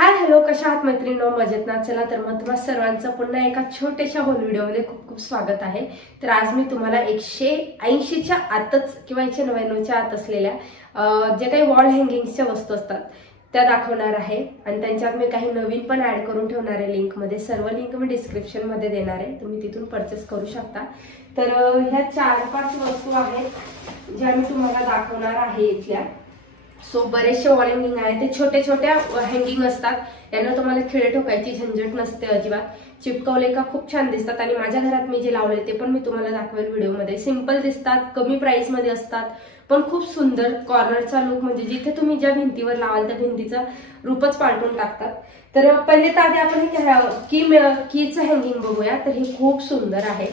Hi hello, कशा आहात मैत्रिणींनो? मजेत ना? चला तर मग तुम्हा सर्वांचं पुन्हा एका छोट्याशा होल व्हिडिओमध्ये खूप खूप स्वागत आहे। तर आज मी तुम्हाला 180च्या आतच किंवा 199च्या आत असलेल्या जे काही वॉल हँगिंग्सच्या वस्तू असतात त्या दाखवणार आहे आणि त्यांच्यात मी काही नवीन पण ऍड करून ठेवणार आहे लिंक मध्ये। सर्व लिंक मी डिस्क्रिप्शन मध्ये देणार आहे, तुम्ही तिथून परचेस करू शकता। तर ह्या 4-5 वस्तू आहेत ज्या मी तुम्हाला दाखवणार आहे इथल्या। सो बरेचसे वॉल हँगिंग आहे, ते छोटे छोट्या हँगिंग असतात। यांना तुम्हाला खिळे ठोकायची झंझट नसते अजिबात। चिपकवले का खूप छान दिसतात आणि माझ्या घरात मी जे लावले ते पण मी तुम्हाला दाखवेल व्हिडिओमध्ये। सिंपल दिसतात, कमी प्राइस मध्ये असतात, पण खूप सुंदर कॉर्नरचा लुक, म्हणजे जिथे तुम्ही ज्या भिंतीवर लावाल त्या भिंतीचं रूपच पालटून टाकतात। तर पहिले तर आधी आपण कीचं हँगिंग बघूया। तर हे खूप सुंदर आहे,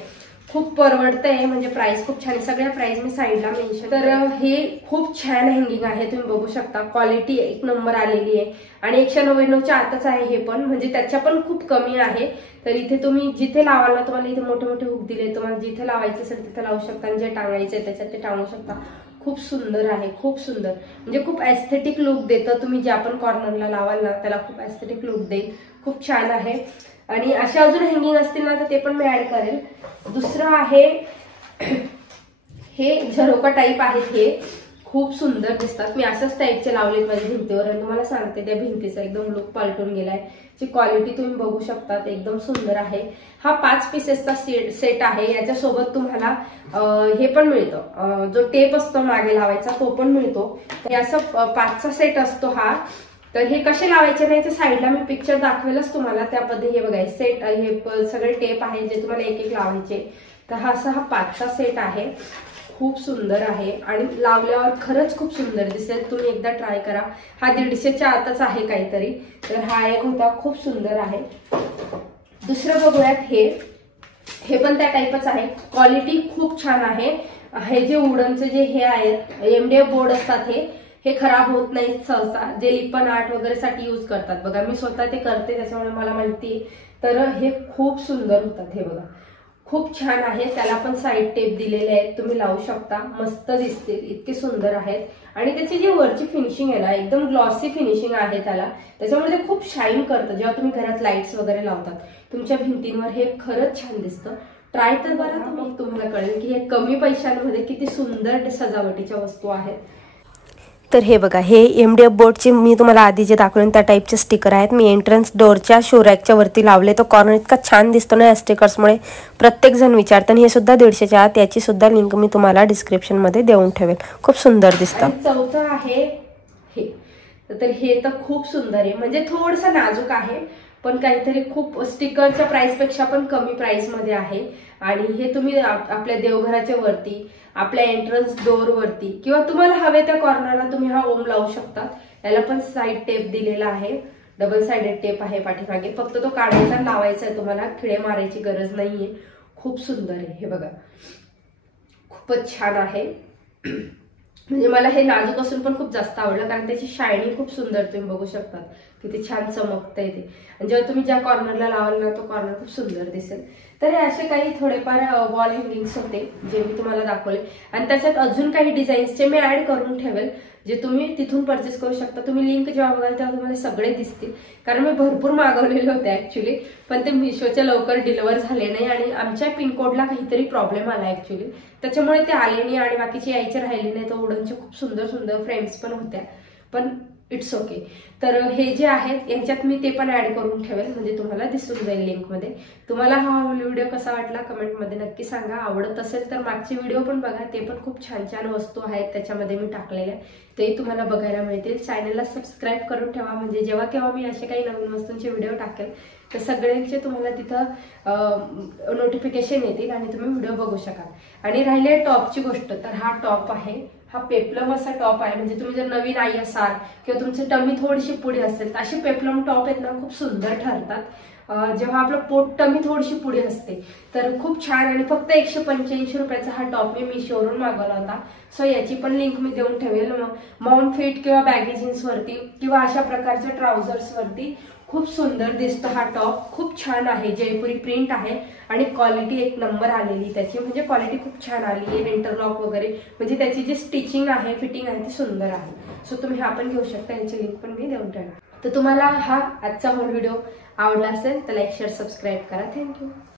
खूप परवडतंय, म्हणजे प्राइस खूप छान आहे। सगळ्या प्राइस मी साईडला मेन्शन। तर हे खूप छान हँगिंग आहे, तुम्ही बघू शकता। क्वालिटी एक नंबर आलेली आहे आणि 199च्या आतच आहे हे पण, म्हणजे त्याच्या पण खूप कमी आहे। तर इथे तुम्ही जिथे लावाल ना, तुम्हाला इथे मोठे मोठे हुक दिले, तुम्हाला जिथे लावायचं असेल तिथे लावू शकता आणि जे टांगायचं त्याच्यात ते टांगू शकता। खूप सुंदर आहे, खूप सुंदर, म्हणजे खूप एस्थेटिक लुक देतं। तुम्ही ज्या पण कॉर्नरला लावाल ना त्याला खूप एस्थेटिक लुक देईल, खूप छान आहे। आणि अशा अजून हँगिंग असतील ना तर ते पण मी ऍड करेल। दुसरं आहे हे झरोका टाईप आहेत, हे खूप सुंदर दिसतात। मी अशाच टाईपचे लावलेत माझ्या भिंतीवर आणि तुम्हाला सांगते त्या भिंतीचा एकदम लुक पालटून गेलाय। जी क्वालिटी तुम्ही बघू शकता ते एकदम सुंदर आहे। हा 5 पीसेसचा सेट आहे। याच्यासोबत तुम्हाला हे पण मिळतं, जो टेप असतो मागे लावायचा तो पण मिळतो। तर असं 5चा सेट असतो हा। तर हे कसे लावायचे नाही ते साईडला मी पिक्चर दाखवेलच तुम्हाला। त्या पद्धती हे बघा, सेट हे सगळे टेप आहे जे तुम्हाला एक एक लावायचे। तर हा 5चा सेट आहे, खूप सुंदर आहे आणि लावल्यावर खरंच खूप सुंदर दिसेल। तुम्ही एकदा ट्राय करा। हा 150च्या आतच आहे काहीतरी। तर हा एक होता, खूप सुंदर आहे। दुसरं बघूयात, हे पण त्या टाईपच आहे, क्वालिटी खूप छान आहे। हे जे वुडनचे जे हे आहेत MDF बोर्ड असतात हे खराब होत नाहीत सहसा। जे लिपन आर्ट वगैरे साठी यूज करतात बघा, मी स्वतः ते करते त्याच्यामुळे मला माहिती आहे। तर हे खूप सुंदर होतात, हे बघा खूप छान आहे। त्याला पण साईड टेप दिलेले आहेत, तुम्ही लावू शकता, मस्त दिसतील, इतके सुंदर आहेत। आणि त्याची जी वरची फिनिशिंग आहे ना एकदम ग्लॉसी फिनिशिंग आहे त्याला, त्याच्यामुळे ते खूप शाईन करतं। जेव्हा तुम्ही घरात लाईट्स वगैरे लावतात तुमच्या भिंतींवर हे खरंच छान दिसतं। ट्राय तर बघा, मग तुम्हाला कळेल की हे कमी पैशांमध्ये किती सुंदर सजावटीच्या वस्तू आहेत। तर हे बघा, हे MDF बोर्डचे मी तुम्हाला आधी जे दाखवले त्या टाईपचे स्टिकर आहेत। मी एंट्रन्स डोअरच्या शोरॅकच्या वरती लावले, तो कॉर्नर इतका छान दिसतो ना या स्टिकर्समुळे, प्रत्येक जण विचारतं। हे सुद्धा 150च्या आत, याची सुद्धा लिंक मी तुम्हाला डिस्क्रिप्शन मध्ये देऊन ठेवेल, खूप सुंदर दिसतं। चौथं आहे हे, तर हे तर खूप सुंदर आहे, म्हणजे थोडंसं नाजूक आहे पण काहीतरी खूप स्टिकरच्या प्राइस पेक्षा पण कमी प्राइस मध्ये आहे। आणि हे तुम्ही आपल्या देवघराच्या वरती, आपल्या एंट्रन्स डोअर वरती किंवा तुम्हाला हवे त्या कॉर्नरला तुम्ही हा ओम लावू शकता। याला पण साईड टेप दिलेला आहे, डबल साइडेड टेप आहे पाठीमागे, फक्त तो काढायचा आणि लावायचा आहे, तुम्हाला खिळे मारायची गरज नाहीये। खूप सुंदर आहे हे बघा, खूपच छान आहे। म्हणजे मला हे नाजूक असून पण खूप जास्त आवडलं, कारण त्याची शायनिंग खूप सुंदर तुम्ही बघू शकता, किती छान चमकतंय ते। आणि जेव्हा तुम्ही ज्या कॉर्नरला लावाल ना तो कॉर्नर खूप सुंदर दिसेल। तर हे असे काही थोडेफार वॉल हँगिंग्स होते जे मी तुम्हाला दाखवले आणि त्याच्यात अजून काही डिझाईन्सचे मी ऍड करून ठेवेल जे तुम्ही तिथून परचेस करू शकता। तुम्ही लिंक जेव्हा बघाल तेव्हा तुम्हाला सगळे दिसतील, कारण मी भरपूर मागवलेले होते ऍक्च्युली, पण ते मिशोच्या लवकर डिलिव्हर झाले नाही आणि आमच्या पिनकोडला काहीतरी प्रॉब्लेम आला ऍक्च्युली, त्याच्यामुळे ते आले नाही आणि बाकीचे यायचे राहिले नाही। तर वुडनचे खूप सुंदर सुंदर फ्रेम्स पण होत्या, पण इट्स ओके। तर हे जे आहेत यांच्यात मी ते पण ऍड करून ठेवेल, म्हणजे तुम्हाला दिसून जाईल लिंक मध्ये। तुम्हाला हा व्हिडिओ कसा वाटला कमेंट मध्ये नक्की सांगा। आवडत असेल तर मागचे व्हिडिओ पण बघा, ते पण खूप छान छान वस्तू आहेत त्याच्यामध्ये मी टाकलेल्या, ते तुम्हाला बघायला मिळतील। चॅनलला सबस्क्राईब करून ठेवा, म्हणजे जेव्हा केव्हा मी असे काही नवीन वस्तूंचे व्हिडिओ टाकेल तर सगळ्यांचे तुम्हाला तिथं नोटिफिकेशन येतील आणि तुम्ही व्हिडिओ बघू शकाल। आणि राहिले टॉपची गोष्ट, तर हा टॉप आहे, हा पेप्लम असा टॉप आहे। म्हणजे तुम्ही जर नवीन आई असाल किंवा तुमची टमी थोडीशी पुढे असेल तर असे पेप्लम टॉप आहेत ना खूप सुंदर ठरतात। जेव्हा आपलं पोट टमी थोडीशी पुढे असते तर खूप छान, आणि फक्त 185 रुपयाचा हा टॉप मी मिशोवरून मागवला होता। सो याची पण लिंक मी देऊन ठेवेल। मॉम फिट किंवा बॅगी जीन्स वरती किंवा अशा प्रकारच्या ट्राउझर्स वरती खूप सुंदर दिसतो हा टॉप, खूप छान आहे, जयपुरी प्रिंट आहे आणि क्वालिटी एक नंबर आलेली त्याची, म्हणजे क्वालिटी खूप छान आली आहे, इंटरलॉक वगैरे, म्हणजे त्याची जी स्टिचिंग आहे, फिटिंग आहे ती सुंदर आहे. सो तुम्ही हा पण घेऊ शकता, याची लिंक पण मी देऊन ठेवणार. तर तुम्हाला हा आजचा व्हिडिओ आवडला असेल तर लाईक शेअर सबस्क्राईब करा. थँक्यू.